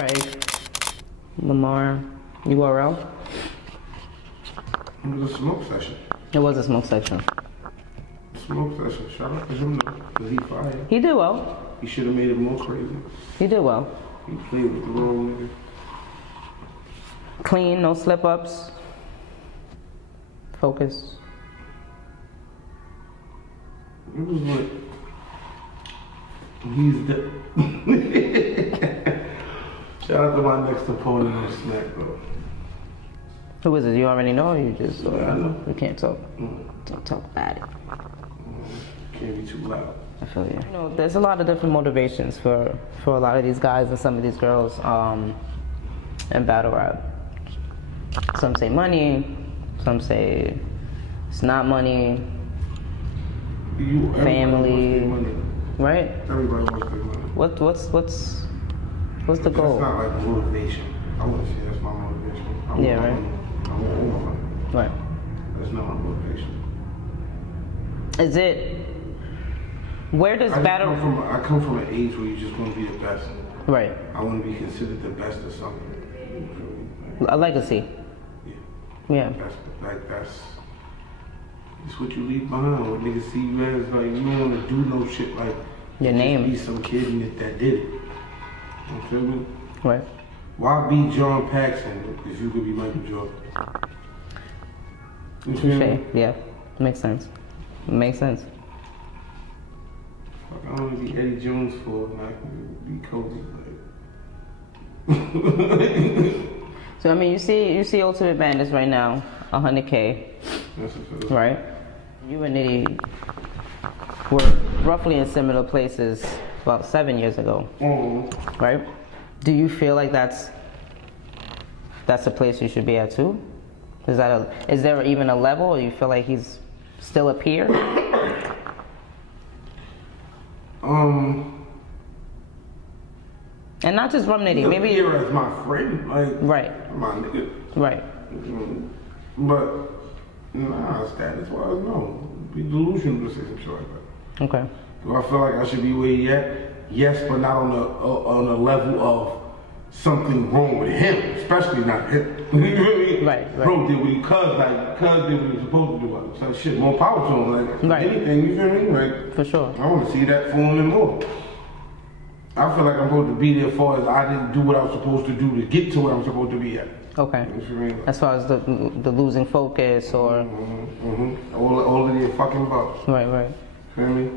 Craig, Lamar, URL. It was a smoke session. It was a smoke section. Smoke session. Shout out to him though, because he fired. He did well. He should have made it more crazy. He did well. He played with the wrong nigga. Clean, no slip ups. Focus. It was like, he's the. Shout out to my next opponent on Snack though. Who is it? You already know, or you just Yeah, I know. we can't talk. Don't talk about it. Can't be too loud. I feel you. You know, there's a lot of different motivations for a lot of these guys and some of these girls in battle rap. Some say money, some say it's not money, family, Money. right? Everybody wants their money. What's the goal? That's not like motivation. I wouldn't say that's my motivation. Yeah, right. I want more money. Right. That's not my motivation. Is it? Where does battle? I come from an age where you just want to be the best. Right. I want to be considered the best of something. You feel me? A legacy. Yeah. That's what you leave behind. What niggas see you as, like, you don't want to do no shit like Your name. Just be some kid that did it. You feel me? Right. Why be John Paxson if you could be Michael Jordan? You feel me? Touché. Yeah. Makes sense. Makes sense. Like, I don't want to be Eddie Jones for, and I can be Kobe. So I mean, you see Ultimate Madness right now, 100K, That's a fact. right? You and Nitty were roughly in similar places about 7 years ago, right? Do you feel like that's a place you should be at too? Is there even a level, or you feel like he's still a peer? And not just from Nitty, maybe Here as my friend, like right, my nigga. right. But nah, status wise, no. Be delusional to say some shit like that. Okay. Do I feel like I should be where he at? Yes, but not on a level of something wrong with him, especially not him. You feel me? Right. Bro did what he cuz did what he was supposed to do. So shit, more power to him. Like Right. anything, you feel me? Like For sure. I want to see that for him and more. I feel like I'm supposed to be there as far as I didn't do what I was supposed to do to get to where I'm supposed to be at. Okay. You feel me? As far as the losing focus or All of the fucking bucks. right. Feel me?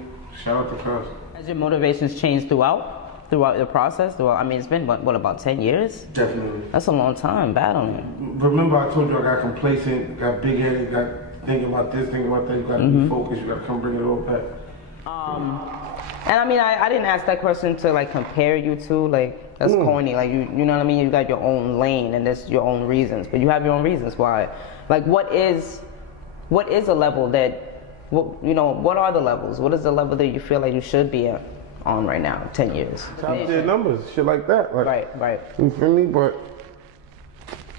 Shout out to Cuz. Has your motivations changed throughout the process? I mean, it's been what about 10 years? Definitely. That's a long time battling. Remember I told you I got complacent, got big headed, got thinking about this, thinking about that. You gotta be focused, you gotta come bring it all back. And I mean, I didn't ask that question to like compare you to, like that's corny. Like you know what I mean? You got your own lane and there's your own reasons, but you have your own reasons why. Like what is a level that, what are the levels? What is the level that you feel like you should be on right now, 10 years? Top tier numbers, shit like that. Like, Right. You feel me? But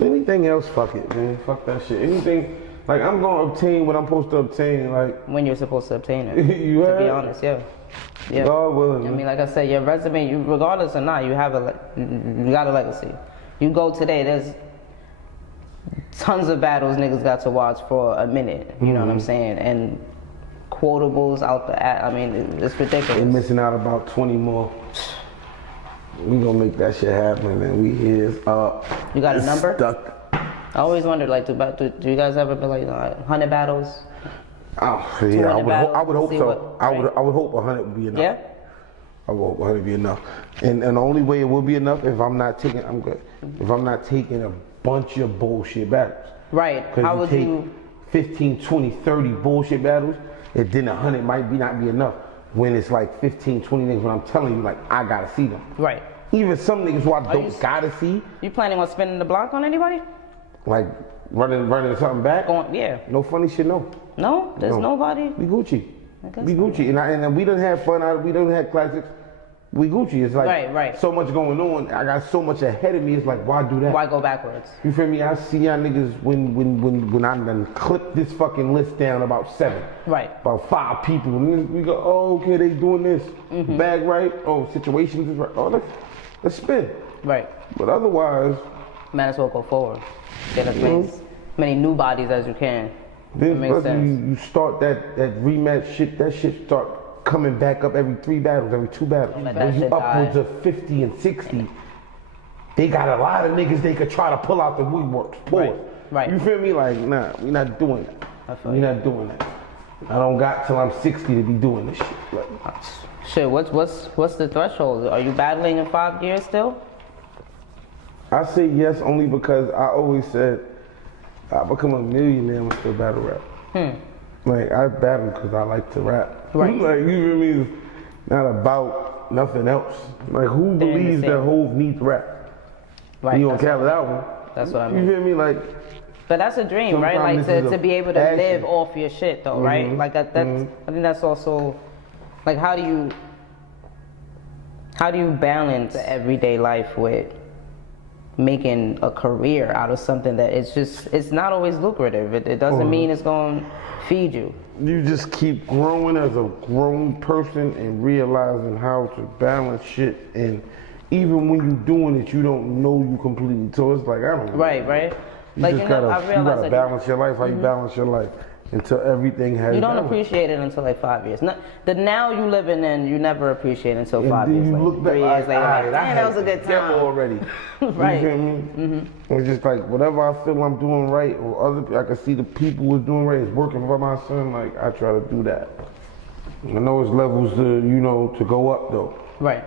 anything else, fuck it, man. Fuck that shit. Anything, like I'm gonna obtain what I'm supposed to obtain, like. When you're supposed to obtain it. You To heard? be honest, yeah. God willing. I mean, like I said, your resume, regardless or not, you got a legacy. You go today, there's tons of battles niggas got to watch for a minute. You know what I'm saying? And quotables out I mean, it's ridiculous. They're missing out about 20 more. We gonna make that shit happen, man. We is up. You got a number? Stuck. I always wondered, like, do you guys ever be like 100 battles? Oh yeah, I would hope so. I would hope 100 would be enough. Yeah. I would hope 100 would be enough. And the only way it would be enough if I'm taking a bunch of bullshit battles. Right. How would you 15, 20, 30 bullshit battles, and then 100 might not be enough. When it's like 15, 20 niggas, when I'm telling you, like, I gotta see them. Right. Even some niggas who I don't gotta see. You planning on spinning the block on anybody? Like running something back? Yeah. No funny shit, no. No? There's nobody? We Gucci. guess We Gucci. And we done had fun out of it. We done had classics. We Gucci. It's like right. so much going on. I got so much ahead of me. It's like, why do that? Why go backwards? You feel me? I see y'all niggas when I done clipped this fucking list down about 7. Right. About 5 people. And we go, oh, okay, they doing this. Bag right. Oh, situations is right. Oh, let's spin. Right. But otherwise, might as well go forward. Get as many new bodies as you can. Then you start that rematch shit. That shit start coming back up every 3 battles, every 2 battles. When you upwards of 50 and 60, they got a lot of niggas they could try to pull out the woodworks. Right. You feel me? Like, nah, we not doing that. We not doing that. I don't got till I'm 60 to be doing this shit. Like, shit, what's the threshold? Are you battling in 5 years still? I say yes only because I always said I become a millionaire and still battle rap. Like, I battle because I like to rap. Right. Like, you feel me? It's not about nothing else. Like, who believes that Hov needs rap? Right. He on Khaled album. That's what I mean. You feel me? Like, but that's a dream, right? Like to be able to live off your shit, though, right? Like I think that's also, like, how do you balance the everyday life with making a career out of something that it's not always lucrative. It doesn't mean it's going to feed you. You just keep growing as a grown person and realizing how to balance shit, and even when you're doing it, you don't know you completely. So it's like, I don't know. Right. Like, you gotta balance your life how you balance your life until everything has. You don't balance. Appreciate it until like 5 years. The now you living in, you never appreciate until and 5 then years. You like look back, 3 years later, like, man, that was a good time already. Right. You feel me? It's just like whatever I feel I'm doing right, or I can see the people who's doing right is working for my son. Like, I try to do that. I know it's levels to go up though. Right.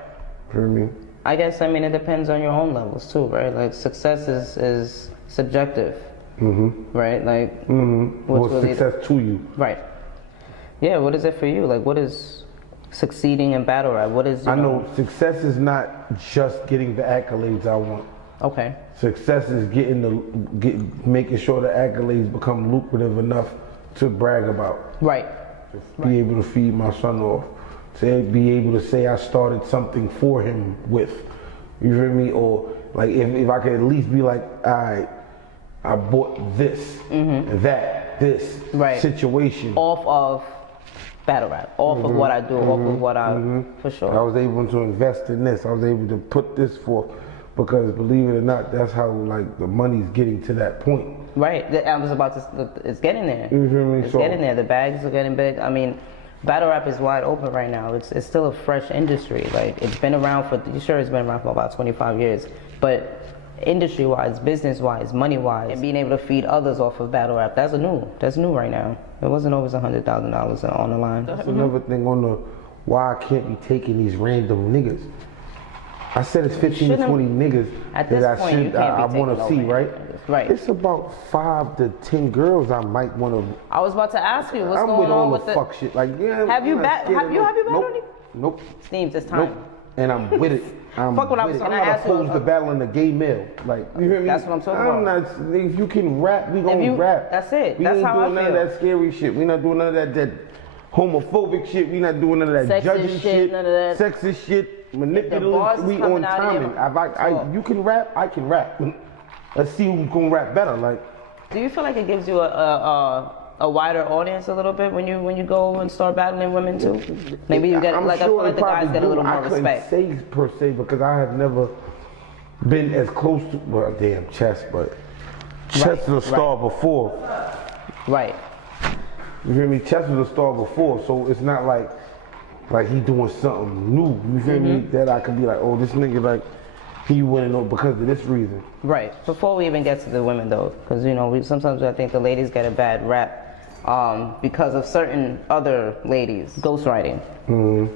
You feel me? I guess it depends on your own levels too, right? Like, success is subjective. Right? Like, what's really success to you? Right. Yeah, what is it for you? Like, what is succeeding in battle rap? What is, I know success is not just getting the accolades I want. Okay. Success is making sure the accolades become lucrative enough to brag about. Right. To be able to feed my son off. To be able to say I started something for him with. You hear me? Or like if I could at least be like, all right, I bought this, this situation. Off of battle rap, off of what I do, off of what I, for sure. I was able to invest in this. I was able to put this forth because, believe it or not, that's how like the money's getting to that point. Right, I was about to, it's getting there. You feel me? It's getting there, the bags are getting big. I mean, battle rap is wide open right now. It's still a fresh industry. Like, it's been around for, it's been around for about 25 years. But industry-wise, business-wise, money-wise, and being able to feed others off of battle rap, that's new right now. It wasn't always $100,000 on the line. That's another thing on the why I can't be taking these random niggas. I said it's 15 to 20 niggas that I want to see, right? Right. It's about 5 to 10 girls I might want to. I was about to ask you what's going on with the fuck shit. Like, yeah. Have you battled? Nope. Steams, it's time. Nope. And I'm with it. Fuck what I was gonna ask you. I'm not opposed to battling a gay male. Like, you hear me? That's what I'm talking about. If you can rap, we gonna rap. That's it. We That's ain't how I doing none of that scary shit. We not doing none of that homophobic shit. We not doing none of that judging shit. None of that. Sexist shit. Manipulative. We on timing. You can rap. I can rap. Let's see who's gonna rap better. Like, do you feel like it gives you a wider audience a little bit when you go and start battling women too? Maybe you get I feel like the guys get a little more respect. I couldn't say per se because I have never been as close to Chess, but Chess was a star before. Right. You hear me? Chess was a star before, so it's not like he doing something new. You feel me? That I could be like, oh, this nigga like he winning because of this reason. Right. Before we even get to the women though, because sometimes I think the ladies get a bad rap. Because of certain other ladies, ghostwriting.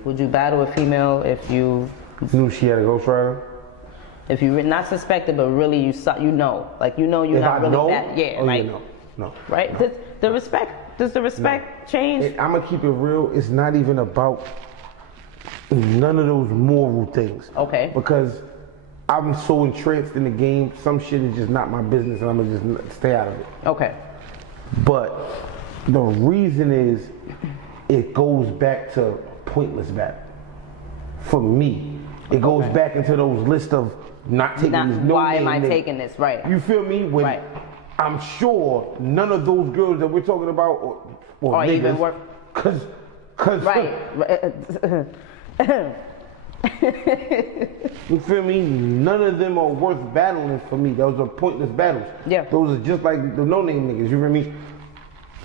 Would you battle a female if you knew she had a ghostwriter? If you not suspected, but really you're not really bad. Yeah, no. Right? Does the respect change? I'm gonna keep it real. It's not even about none of those moral things. Okay. Because I'm so entranced in the game, some shit is just not my business, and I'm gonna just stay out of it. Okay. But the reason is, it goes back to pointless battle. For me, it goes back into those lists of not taking this. Why am I taking this? Right. You feel me? When I'm sure none of those girls that we're talking about, or niggas, even work. cause right. You feel me? None of them are worth battling for me. Those are pointless battles. Yeah. Those are just like the no-name niggas, you feel me?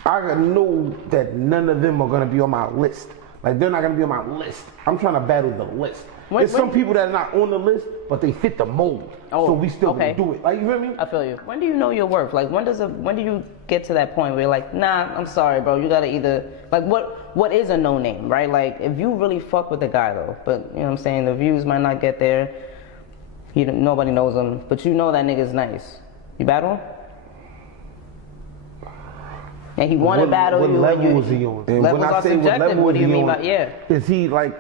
I know that none of them are gonna be on my list. Like, they're not gonna be on my list. I'm trying to battle the list. There's some people that are not on the list, but they fit the mold. So we still gonna do it. Like, you feel me? I feel you. When do you know your worth? Like, when do you get to that point where you're like, nah, I'm sorry, bro. You gotta either, like, what is a no name, right? Like, if you really fuck with the guy though, but you know what I'm saying, the views might not get there. Nobody knows him, but you know that nigga's nice. You battle him? And he want to battle you. What level was he on? And levels when I are say subjective. what level What do you was he mean on, by yeah? Is he like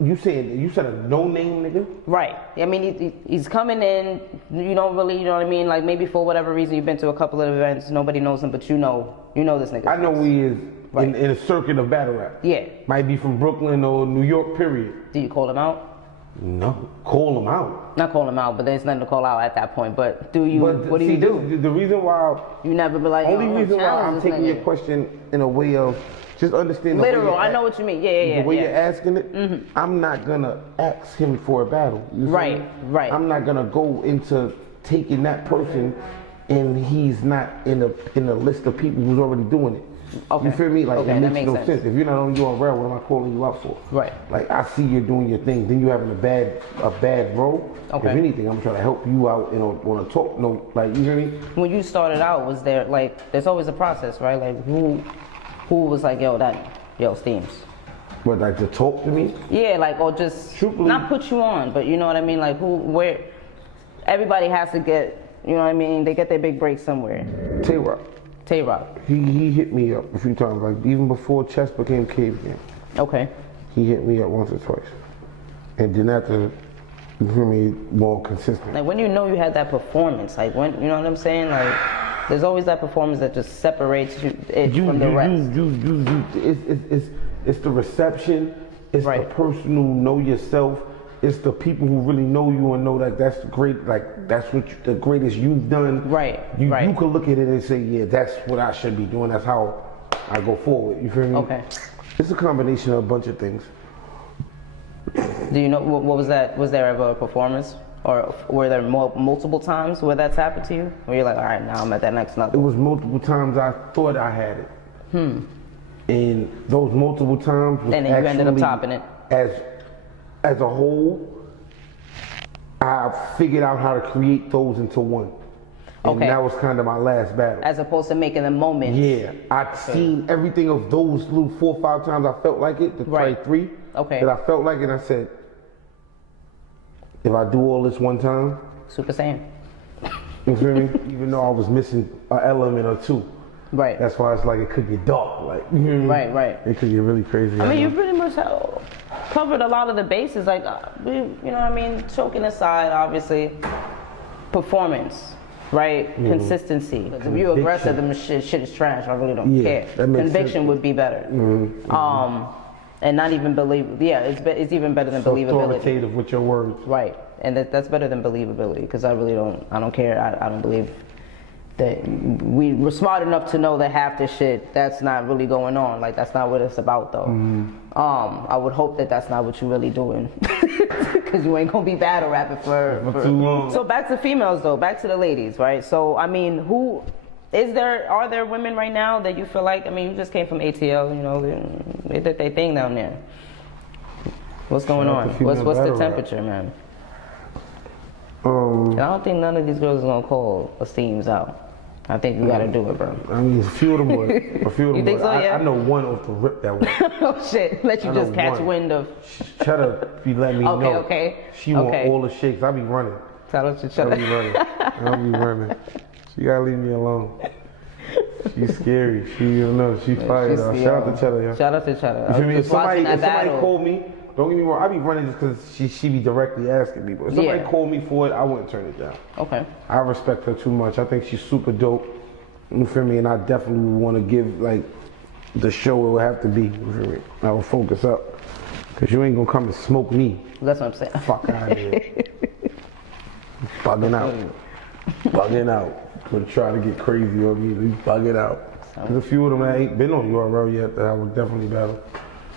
you said a no-name nigga? Right. I mean, he's coming in. You don't really, you know what I mean? Like, maybe for whatever reason you've been to a couple of events, nobody knows him, but you know this nigga. I know who he is in a circuit of battle rap. Yeah. Might be from Brooklyn or New York. Period. Do you call him out? No, call him out. Not call him out, but there's nothing to call out at that point. But do you? What do you do? The reason why you never be like. Only reason why I'm taking your question in a way of just understand. Literal. I know what you mean. Yeah. The way you're asking it, I'm not gonna ask him for a battle. Right. I'm not gonna go into taking that person, and he's not in a list of people who's already doing it. Okay. You feel me? Like, okay, it makes no sense. If you're not on your rail, what am I calling you out for? Right. Like, I see you're doing your thing, then you're having a bad role. Okay. If anything, I'm trying to help you out on a talk note. Like, you hear me? When you started out, was there like there's always a process, right? Like who was like, yo, Steams. What, like to talk to me? Yeah, like, or just not put you on, but you know what I mean? Like where everybody has to get, you know what I mean? They get their big break somewhere. Tay-Rock. He hit me up a few times, like even before chess became caveman. Okay. He hit me up once or twice. And then after, you feel me, more consistent. Like, when you know you had that performance, like when, you know what I'm saying? Like, there's always that performance that just separates you from the rest. It's the reception, it's the personal know yourself, it's the people who really know you and know that that's great, like that's the greatest you've done. You can look at it and say, yeah, that's what I should be doing. That's how I go forward. You feel me? Okay. It's a combination of a bunch of things. Do you know what was that? Was there ever a performance, or were there multiple times where that's happened to you? Where you're like, all right, now I'm at that next level. It was multiple times I thought I had it. And those multiple times was and then you ended up topping it. As a whole, I figured out how to create those into one. And that was kind of my last battle. As opposed to making the moment. Yeah, I'd seen everything of those little 4 or 5 times I felt like it, probably 3, that I felt like it, and I said, if I do all this one time. Super Saiyan. You feel me? Even though I was missing an element or 2. Right. That's why it's like it could get dark. Like, you know what I mean? Right. It could get really crazy. I mean, you pretty much covered a lot of the bases. Like, you know what I mean? Choking aside, obviously, performance, right? Consistency. Because if you're aggressive, then shit is trash. I really don't care. Conviction would be better. And not even believe. Yeah, it's even better than believability. Authoritative with your words. Right, and that's better than believability. Because I really don't. I don't care. I don't believe that we were smart enough to know that half the shit that's not really going on. Like, that's not what it's about, though. I would hope that that's not what you're really doing, because you ain't gonna be battle rapping for too long. So back to females, though. Back to the ladies, right? So I mean, are there women right now that you feel like? I mean, you just came from ATL, you know, they did their thing down there. What's going on? What's the temperature, man? I don't think none of these girls are gonna call Esteems out. I think you gotta do it, bro. I mean, a few of them would. You think so? Yeah. I know one off the rip that would. Oh shit! Let you just catch wind of. Cheddar be letting me know. Okay. She want all the shakes. I be running. Shout out to Cheddar. I be running. She gotta leave me alone. She's scary. She fired. Shout out to Cheddar, yo. Shout out to Cheddar. You feel me? If somebody called me, don't get me wrong, I be running just because she be directly asking me. But if somebody called me for it, I wouldn't turn it down. Okay. I respect her too much. I think she's super dope. You feel me? And I definitely want to give, like, the show it would have to be. You feel me? I will focus up. Because you ain't going to come and smoke me. That's what I'm saying. Fuck out of here. Bugging out. Bugging out. Would try to get crazy on me. Bugging out. There's a few of them that ain't been on URL yet that I would definitely battle.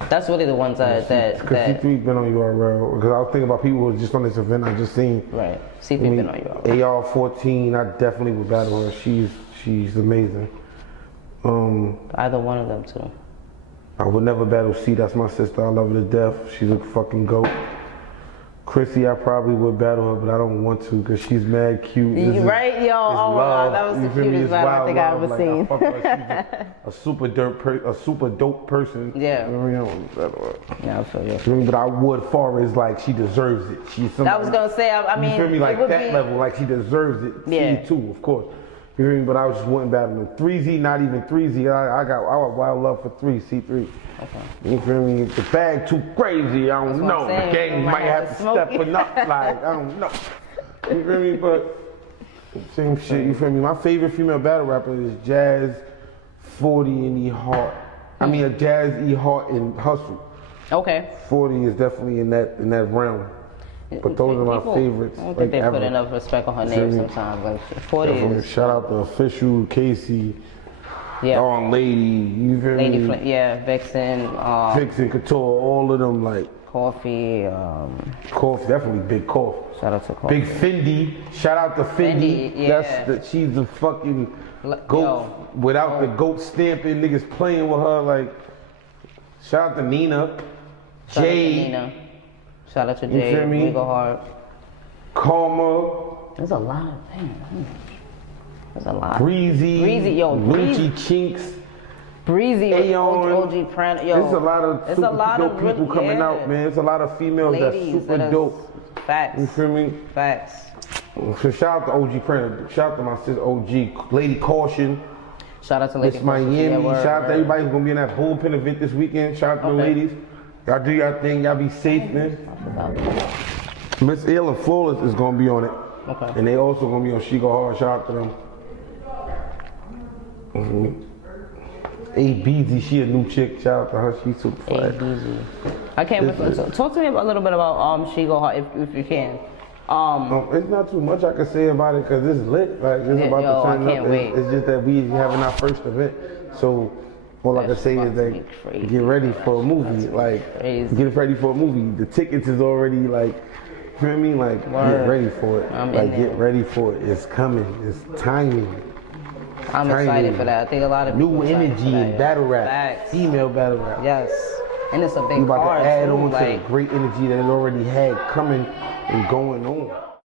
That's really the ones that Because C3 been on URL. Because I was thinking about people who were just on this event I just seen. Right. C3 been on URL. AR-14, I definitely would battle her. She's amazing. Either one of them too. I would never battle C. That's my sister. I love her to death. She's a fucking goat. Chrissy, I probably would battle her, but I don't want to because she's mad cute. Right, yo. Oh my God, that was the cutest battle I think I ever seen. I fuck her. She's a super dope person. Yeah. Yeah, I feel you. But I would, far as like she deserves it. She's somebody. I was gonna say, I mean, you feel me? Like that level, like she deserves it. Yeah. C too, of course. You feel me? But I just wouldn't battle them. 3Z, not even 3Z. I got wild love for C3. Okay. You feel me? The bag too crazy. I don't know. The gang might have to step it up. Like, I don't know. You feel me? But same shit. You feel me? My favorite female battle rapper is Jazz, 40, and E Heart. I mean, Jazz, E Heart, and Hustle. Okay. 40 is definitely in that realm. But those are my favorites. I don't think they put enough respect on her name sometimes. Like 40 is. Shout out to Official, Casey. Yeah. Lady, you feel me? Vixen. Vixen, Couture, all of them like. Coffee. Coffee, definitely Big Coffee. Shout out to Coffee. Big Fendi. Shout out to Fendi. Yeah. She's the fucking goat. Without the goat stamping, niggas playing with her like. Shout out to Nina. Jade. Shout out to Jade. You feel me? Go hard. Karma. There's a lot of things. There's a lot. Breezy, yo, Lucci Chinks, Breezy, OG Prana, yo. There's a lot of super dope people coming out, man. There's a lot of females that's super dope. Facts. You feel me? Facts. So shout out to OG Prana. Shout out to my sister OG, Lady Caution. Shout out to Lady Caution. Miami. Shout out to everybody who's gonna be in that bullpen event this weekend. Shout out to the ladies. Y'all do your thing. Y'all be safe, man. Miss Ill and Flawless is gonna be on it. Okay. And they also gonna be on She Go Hard. Shout out to them. A-BZ, she a new chick. Shout out to her. She's super fly. A-BZ. I can't wait. Talk to me a little bit about She Go Hard if you can. It's not too much I can say about it because it's lit. Like it's about to turn up. It's just that we having our first event. So all I can say is that get ready for a movie. Like get ready for a movie. The tickets is already like. You feel me? Like get ready for it. Get ready for it. It's coming. It's timing. I'm excited for that. I think a lot of new energy in battle rap, female battle rap. Yes, and it's a big card. You about to add on to the great energy that it already had coming and going on.